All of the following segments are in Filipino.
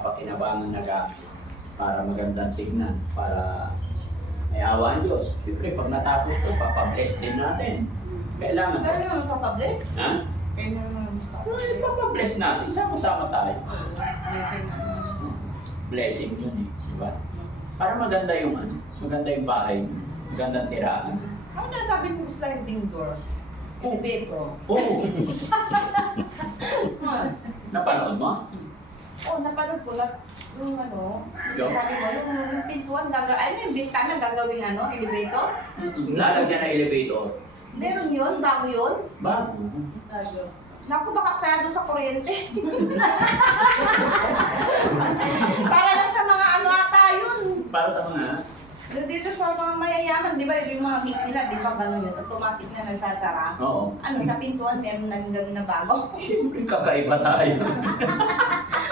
kapakinabangan na gamit para magandang tignan, para may awa ang Diyos. Siyempre, pag natapos ito, papabless din natin. Kailangan. Kaya naman papabless? Ha? Kaya naman papabless. Papabless natin. Sama-sama tayo. Blessing yun eh. Diba? Para maganda yung ano, maganda yung bahay, magandang tirahan. Ano nasabi ko sliding door? Elevator. Oo. Napanood mo? Oo, napanood ko na yung ano, Yung? sabi mo, yung pintuan, yung bintana gagawin ano, elevator? Lalagyan ng elevator. Meron yun, bago yun. Bago. Naku, baka kasado sa kuryente. Para lang sa mga ano ata yun. Para sa mga Dito sa mga mayayaman, di ba yung mga gate nila, di ba gano'n yun, automatic na nagsasara. oo. Ano, sa pintuan, meron na rin gano'n na bago. Siyempre, kakaiba tayo.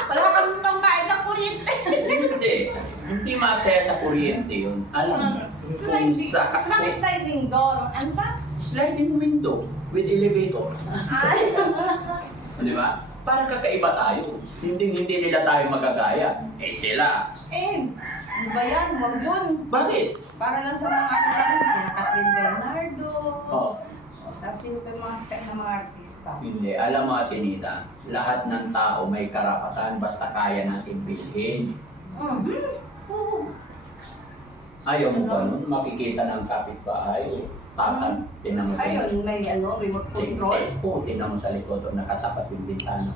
Wala kami pang bayad ng kuryente. Hindi. Hindi masaya sa kuryente yun. Alam kung Sliding, sa bakit sliding door? Ano pa? sliding window with elevator. Ay, Di ba? Para kakaiba tayo. Hindi nila tayo magagaya. Eh sila. di ba yan? Huwag yun. Bakit? Para lang sa mga ano lang, sina Catherine Bernardo. Oh. O, tapos sino pa yung mga sikat na mga artista. Hindi. Alam mo, Atenita, lahat ng tao may karapatan basta kaya natin bilhin. Ayaw mo ba nun? Makikita ng kapitbahay. Tatan, tinan mo. Ayun, may ano, remote control. Oo, tinan mo sa likod doon, nakatapat yung bintana.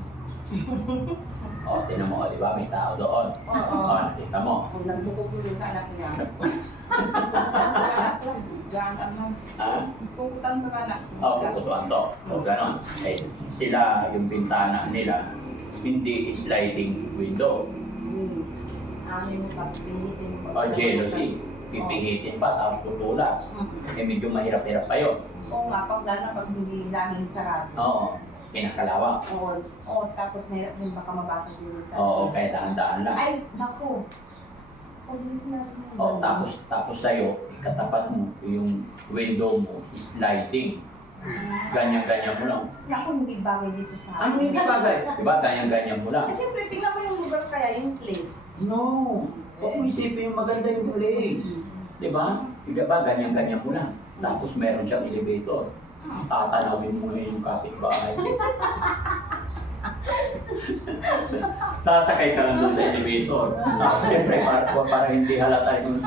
O, tinan mo, di ba? May tao doon. Oo. O, nakita mo. Kung nagbukog yung anak niya. Gano'n na. Ha? Kukutan ko anak. O, kukutuan to. O, ganon. Eh, sila, yung bintana nila, hindi sliding window. Amin yung pagpinitin mo. O, jealousy. Pipihitin pa, tapos tutulak. Eh, medyo mahirap-hirap pa yun. Oo nga, pag gano'n, pag hindi laging sarado. Oo, pinakalawak. Oo, tapos may din baka mabasag yung isa. Oo, kaya daan-daan lang. Ay, naku. O, hindi sinabi mo. O, tapos sa'yo, ikatapat mo, yung window mo, sliding. Ganyan-ganyan mo lang. Naku, hindi bagay dito sa Ano hindi bagay? Diba, ganyan-ganyan mo lang. Kasi siyempre, tingnan mo yung lugar kaya, yung place. No, huwag mo isipin yung maganda yung place. Diba? Diba, ganyan-ganyan mo lang. Tapos meron siyang elevator. Tatanawin mo ngayon yung kapitbahay. Sasakay ka lang doon sa elevator. Tapos siyempre, para hindi halata yung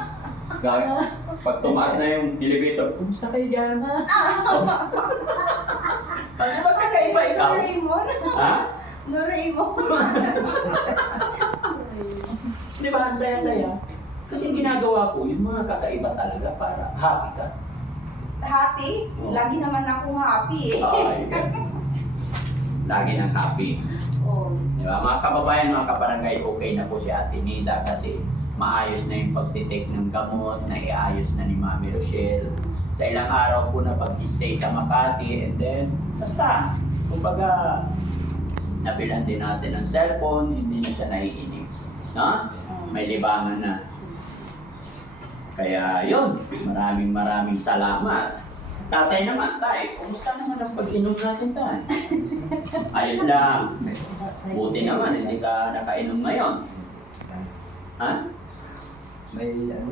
gawin. Pag tumaas na yung elevator, kumusta kayo dyan? Pag magkakaiba ikaw. Doraemon. Ha? Doraemon. Di ba, ang saya-saya? Kasi ginagawa ko, yung mga kakaiba talaga para happy ka. Happy? Oo. Lagi naman akong happy eh. Ay, lagi ng happy. Oo. Di ba? Mga kababayan, mga kabarangay, okay na po si Ate Nida kasi maayos na yung pagtitake ng gamot, naiayos na ni Mami Rochelle. Sa ilang araw po na pag-stay sa Makati, and then, basta, kumbaga, nabilan din natin ng cellphone, hindi na siya naiinig. No? May libangan na. Kaya yun, maraming salamat. Tatay naman, tay, kumusta naman ang pag-inom natin, tay? Ayos lang. Buti naman, hindi ka nakainom ngayon. Ha? May ano,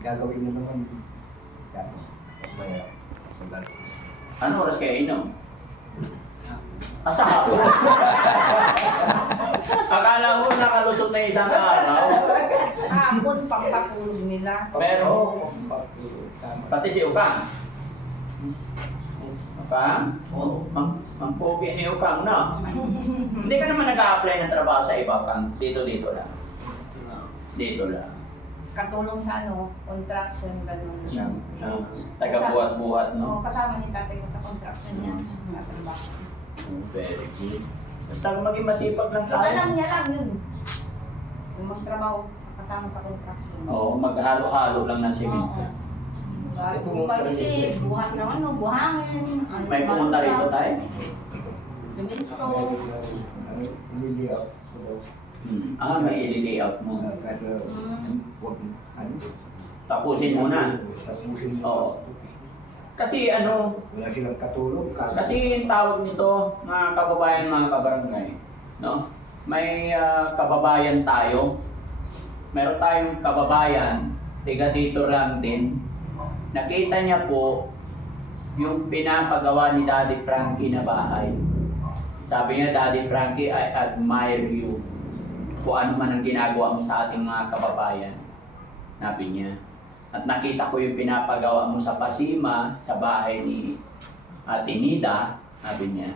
gagawin na naman. May sandali. Ano oras kayo inom? Sa hapon. Akala mo nakalusot na isang araw. Hapon, pangpatulog nila. Pero, Tama. pati si Ukang. Ukang? Oo. Ang pogi ni Ukang, no? Hindi ka naman nag-a-apply ng trabaho sa iba, Ukang. Dito lang. Dito lang. Katulong sa ano, contraction, gano'n. Taga-buhat-buhat, no? Oo, kasama ni tatay ko sa contraction niya. Natrabaho. Very good. Basta maging masipag lang So, alam tayo. niya lang yun. Yung magtrabaho kasama sa contraction. Oo, maghalo-halo lang ng Oo. simento. Kung pagkitid, buhat ng ano, buhangin. ano, May pumunta rito tayo? Lumito. Liliyaw. May i-layout mo. Kaso, huwag, ano? Tapusin muna. Tapusin mo. Oo. Kasi ano, Wala silang katulong. kasi yung tawag nito, mga kababayan, mga kabarangay, no? may kababayan tayo. Meron tayong kababayan, tiga dito lang din. Nakita niya po yung pinapagawa ni Daddy Frankie na bahay. Sabi niya, Daddy Frankie, I admire you. Kung ano man ang ginagawa mo sa ating mga kababayan. Sabi niya. At nakita ko yung pinapagawa mo sa Pasima, sa bahay ni Ate Nida. Sabi niya.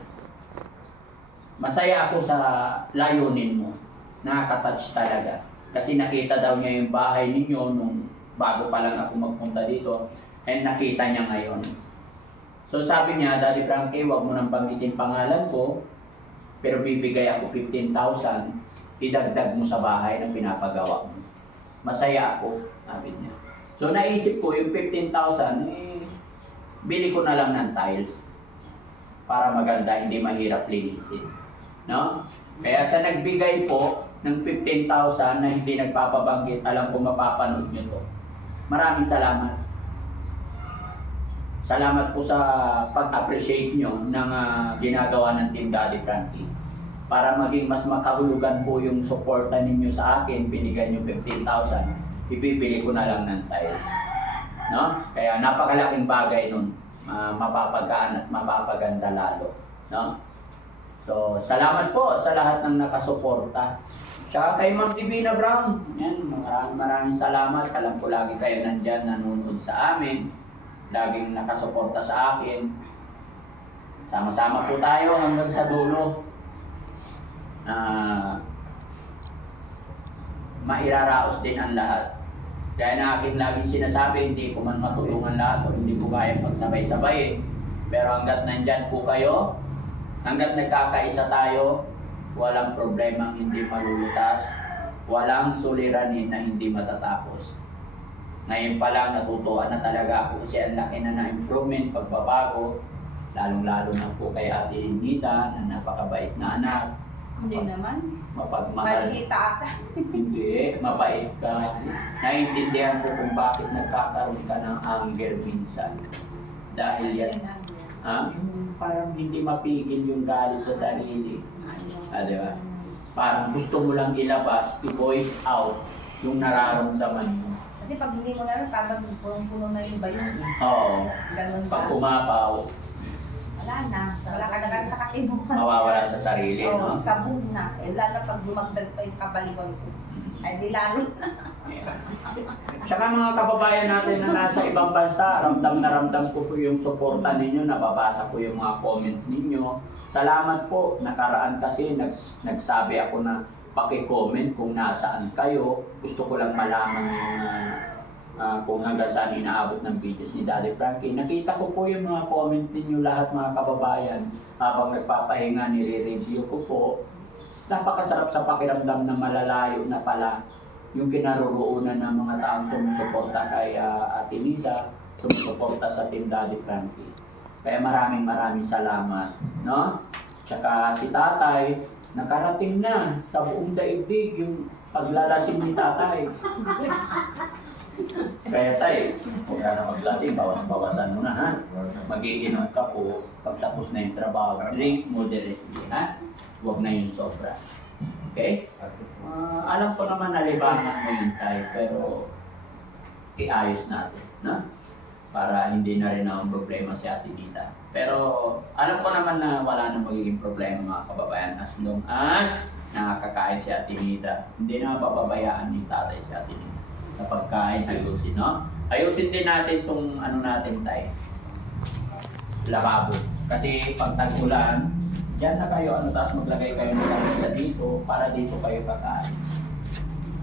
Masaya ako sa layunin mo. Nakaka-touch talaga. Kasi nakita daw niya yung bahay ninyo nung bago pa lang ako magpunta dito. And nakita niya ngayon. So sabi niya, Daddy Frankie, huwag mo nang banggitin pangalan ko. Pero bibigay ako 15,000. Idagdag mo sa bahay na pinapagawa mo. Masaya ako, sabi niya. So naisip ko yung 15,000, bili ko na lang ng tiles. Para maganda, hindi mahirap linisin. No? Kaya sa nagbigay po ng 15,000 na hindi nagpapabanggit, alam ko mapapanood nyo to. Maraming salamat. Salamat po sa pag-appreciate nyo ng ginagawa ng Team Daddy Frankie. Para maging mas makahulugan po yung suporta ninyo sa akin, binigyan nyo 15,000, ibibili ko na lang ng tiles. No? Kaya napakalaking bagay nun, mapapagaan at mapapaganda lalo. No? So, salamat po sa lahat ng nakasuporta. Tsaka kay Ma'am Divina Brown, yan, maraming salamat. Alam ko lagi kayo nandyan, nanonood sa amin. Laging nakasuporta sa akin. Sama-sama po tayo hanggang sa dulo. Mairaraos din ang lahat. Kaya na aking laging sinasabi, hindi ko man matulungan lahat o hindi ko kayang pagsabay-sabay. Pero hanggat nandyan po kayo, hanggat nagkakaisa tayo, walang problema hindi malulutas, walang suliranin na hindi matatapos. Ngayon pa lang natutuwa na talaga ako kasi ang laki na na-improvement, pagbabago, lalong-lalo na po kay Ate Nita na napakabait na anak. Hindi naman. Mapagmahal. Malita ata. Hindi, mabait ka. Naiintindihan ko kung bakit nagkakaroon ka ng anger minsan. Dahil yan, yung parang hindi mapigil yung galit sa sarili. Di ba? Parang gusto mo lang ilabas, i-voice out yung nararamdaman mo. Kasi pag hindi mo naman, parang puno na yung bayon. Oo. Ganun Pag ba? umapaw, Wala na. Wala ka na sa katibukan. mawawala sa sarili, no? Sabog na. Eh, lalo pag dumagdag pa yung kabaliwan ko. Ay, di lalo na. Tsaka mga kababayan natin na nasa ibang bansa, ramdam na ramdam ko po yung suporta ninyo, nababasa ko yung mga comment ninyo. Salamat po, nakaraan kasi nagsabi ako na paki-comment kung nasaan kayo. Gusto ko lang malaman kung hanggang saan inaabot ng videos ni Daddy Frankie. Nakita ko po yung mga comment ninyo lahat mga kababayan. Habang nagpapahinga, nire-review ko po. Napakasarap sa pakiramdam na malalayo na pala yung kinaroroonan ng mga taong sumusuporta kay Ate Nida, sumusuporta sa Team Daddy Frankie. Kaya maraming salamat, no? Tsaka si Tatay, nakarating na sa buong daigdig yung paglalasing ni Tatay. Kaya tay, huwag ka na maglasing, bawas-bawasan mo na ha. Magiinom ka po pagtapos na yung trabaho. Drink moderately ha. Huwag na yung sobra. Okay? Alam ko naman nalibangan mo yun tayo, pero iayos natin, no? Para hindi na rin ang problema si Ate Nita. Pero alam ko naman na wala nang magiging problema mga kababayan as long as nakakakain si Ate Nita. Hindi na mapapabayaan ni Tatay si Ate Nita sa pagkain, ayusin, no? Ayusin din natin itong ano natin tayo, lababo. Kasi pag tag-ulan, dyan na kayo, tapos maglagay kayo ng lamesa dito para dito kayo kakain.